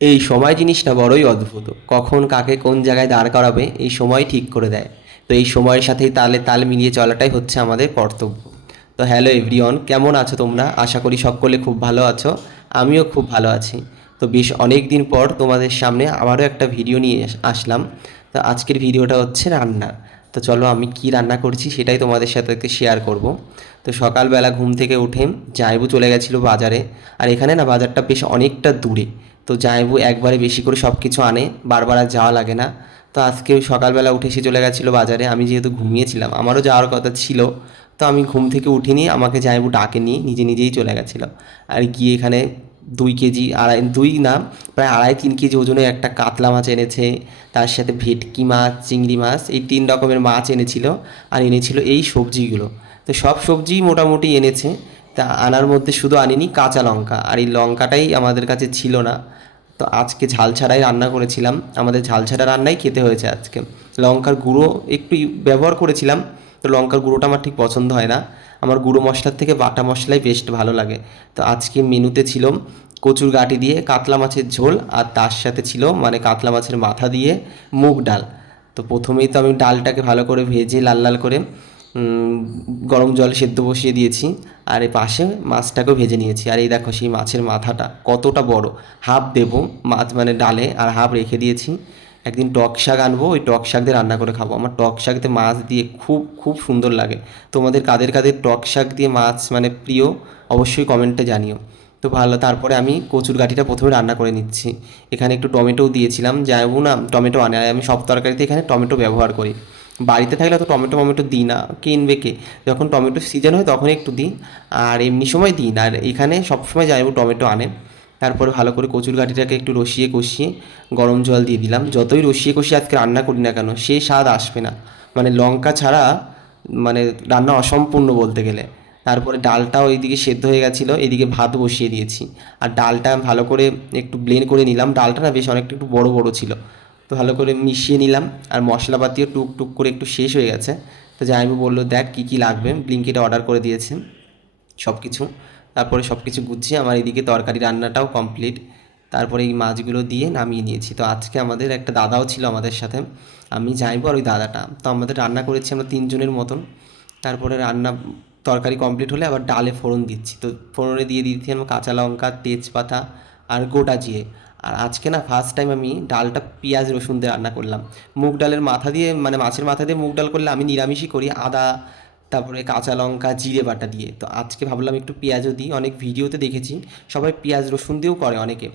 এই সময় জিনিসটা বড়ই অদ্ভুত। কখন কাকে কোন জায়গায় দাঁড় করাবে এই সময় ঠিক করে দেয়। তো এই সময়ের সাথেই তালে তাল মিলিয়ে চলাটাই হচ্ছে আমাদের কর্তব্য। তো হ্যালো এভরিওয়ান, কেমন আছো তোমরা? আশা করি সকলে খুব ভালো আছো। আমিও খুব ভালো আছি। তো বেশ অনেক দিন পর তোমাদের সামনে আবারও একটা ভিডিও নিয়ে আসলাম। তো আজকের ভিডিওটা হচ্ছে রান্নার। তো চলো আমি কি রান্না করছি সেটাই তোমাদের সাথে একটু শেয়ার করব। তো সকালবেলা ঘুম থেকে উঠে জামাইবু চলে গেছিলো বাজারে। আর এখানে না বাজারটা বেশ অনেকটা দূরে। তো জামাইবু একবারে বেশি করে সব কিছু আনে, বারবার আর যাওয়া লাগে না। তো আজকে সকালবেলা উঠে সে চলে গেছিলো বাজারে, আমি যেহেতু ঘুমিয়েছিলাম আমারও যাওয়ার কথা ছিল। তো আমি ঘুম থেকে উঠিনি, আমাকে জামাইবু ডাকেনি, নিজে নিজেই চলে গেছিলো। আর গিয়ে এখানে 2 কেজি আড়াই, দুই না, প্রায় 2.5-3 কেজি ওজনের একটা কাতলা মাছ এনেছে। তার সাথে ভেটকি মাছ, চিংড়ি মাছ, এই 3 রকমের মাছ এনেছিল। আর এনেছিল এই সবজিগুলো। তো সব সবজিই মোটামুটি এনেছে। তা আনার মধ্যে শুধু আনিনি কাঁচা লঙ্কা, আর এই লঙ্কাটাই আমাদের কাছে ছিল না। তো আজকে ঝাল ছাড়াই রান্না করেছিলাম, আমাদের ঝাল ছাড়া রান্নাই খেতে হয়েছে আজকে। লঙ্কার গুঁড়ো একটু ব্যবহার করেছিলাম। তো লঙ্কার গুঁড়োটা আমার ঠিক পছন্দ হয় না, আমার গুঁড়ো মশলার থেকে বাটা মশলাই বেস্ট ভালো লাগে। তো আজকে মেনুতে ছিল কচুর গাঁটি দিয়ে কাতলা মাছের ঝোল, আর তার সাথে ছিল মানে কাতলা মাছের মাথা দিয়ে মুগ ডাল। তো প্রথমেই তো আমি ডালটাকে ভালো করে ভেজে লাল লাল করে গরম জল সেদ্ধ বসিয়ে দিয়েছি। আর এই পাশে মাছটাকেও ভেজে নিয়েছি। আর এই দেখো সেই মাছের মাথাটা কতটা বড়, হাফ দেবো মাছ মানে ডালে, আর হাফ রেখে দিয়েছি। একদিন টক শাক আনবো, ওই টক শাক দিয়ে রান্না করে খাবো। আমার টক শাক দিয়ে মাছ দিয়ে খুব খুব সুন্দর লাগে। তোমাদের কাদের কাদের টক শাক দিয়ে মাছ মানে প্রিয়, অবশ্যই কমেন্টে জানিও। তো ভালো, তারপরে আমি কচুর গাঁটিটা প্রথমে রান্না করে নিচ্ছি। এখানে একটু টমেটোও দিয়েছিলাম, যাইবো না টমেটো আনে, আর আমি সব তরকারিতে এখানে টমেটো ব্যবহার করি। বাড়িতে থাকলে তো টমেটো মমেটো দিই না, কিনবে কে? যখন টমেটোর সিজন হয় তখন একটু দিই, আর এমনি সময় দিই না। আর এখানে সবসময় যাইবো টমেটো আনে। তারপরে ভালো করে কচুর গাঁটিটাকে একটু রসিয়ে কষিয়ে গরম জল দিয়ে দিলাম। যতই রসিয়ে কষিয়ে আজকে রান্না করি না কেন, সে স্বাদ আসবে না। মানে লঙ্কা ছাড়া মানে রান্না অসম্পূর্ণ বলতে গেলে। তারপরে ডালটাও এইদিকে সেদ্ধ হয়ে গেছিলো, এদিকে ভাত বসিয়ে দিয়েছি। আর ডালটা ভালো করে একটু ব্লেন্ড করে নিলাম, ডালটা না বেশ অনেকটা একটু বড় বড় ছিল। তো ভালো করে মিশিয়ে নিলাম। আর মশলাপাতিও টুকটুক করে একটু শেষ হয়ে গেছে। তো জামাইবাবু বললো দেখ কী কী লাগবে, ব্লিঙ্কিটে অর্ডার করে দিয়েছে সব কিছু। তারপরে সব কিছু গুছিয়ে আমার এদিকে তরকারি রান্নাটাও কমপ্লিট। তারপরে এই মাছগুলো দিয়ে নামিয়ে নিয়েছি। তো আজকে আমাদের একটা দাদাও ছিল আমাদের সাথে, আমি যাইবো আর ওই দাদাটা। তো আমাদের রান্না করেছি আমরা 3 জনের মতন। তারপরে রান্না তরকারি কমপ্লিট হলে আবার ডালে ফোড়ন দিচ্ছি। তো ফোড়নে দিয়ে দিচ্ছি আমি কাঁচা লঙ্কা, তেজপাতা আর গোটা জিরে। আর আজকে না ফার্স্ট টাইম আমি ডালটা পেঁয়াজ রসুন দিয়ে রান্না করলাম। মুগ ডালের মাথা দিয়ে মানে মাছের মাথা দিয়ে মুগ ডাল করলে আমি নিরামিষই করি, আদা তারপরে কাঁচা লঙ্কা জিরে বাটা দিয়ে। তো আজকে ভাবলাম একটু পেঁয়াজও দিই, অনেক ভিডিওতে দেখেছি সবাই পেঁয়াজ রসুন দিয়েও করে অনেকে।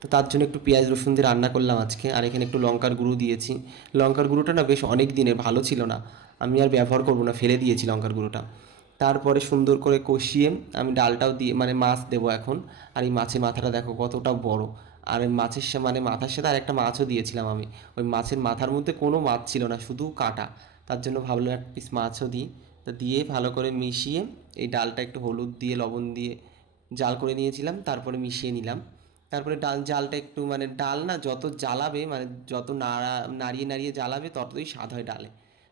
তো তার জন্য একটু পেঁয়াজ রসুন দিয়ে রান্না করলাম আজকে। আর এখানে একটু লঙ্কার গুঁড়ো দিয়েছি। লঙ্কার গুঁড়োটা না বেশ অনেক দিনের, ভালো ছিল না, আমি আর ব্যবহার করবো না, ফেলে দিয়েছি লঙ্কার গুঁড়োটা। তারপরে সুন্দর করে কষিয়ে আমি ডালটাও দিয়ে মানে মাছ দেবো এখন। আর এই মাছের মাথাটা দেখো কতটা বড়। আর ওই মাছের মানে মাথার সাথে আর একটা মাছও দিয়েছিলাম আমি। ওই মাছের মাথার মধ্যে কোনো মাছ ছিল না, শুধু কাঁটা। তার জন্য ভাবলাম এক পিস মাছও দিই। তো দিয়ে ভালো করে মিশিয়ে এই ডালটা একটু হলুদ দিয়ে লবণ দিয়ে জাল করে নিয়েছিলাম, তারপরে মিশিয়ে নিলাম। তারপরে জালটা একটু মানে ডাল না যত জ্বালাবে মানে যত নাড়িয়ে নাড়িয়ে জ্বালাবে ততই স্বাদ হয় ডালে।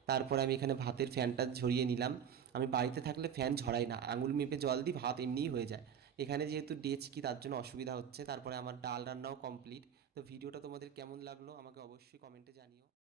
তারপরে আমি এখানে ভাতের ফ্যানটা ঝরিয়ে নিলাম। আমি বাড়িতে থাকলে ফ্যান ঝরাই না, আঙুল মেপে জল দিই, ভাত এমনিই হয়ে যায়। এখানে যেহেতু ডেচকি তার জন্য অসুবিধা হচ্ছে। তারপরে আমার ডাল রান্নাও কমপ্লিট। তো ভিডিওটা তোমাদের কেমন লাগলো আমাকে অবশ্যই কমেন্টে জানিও।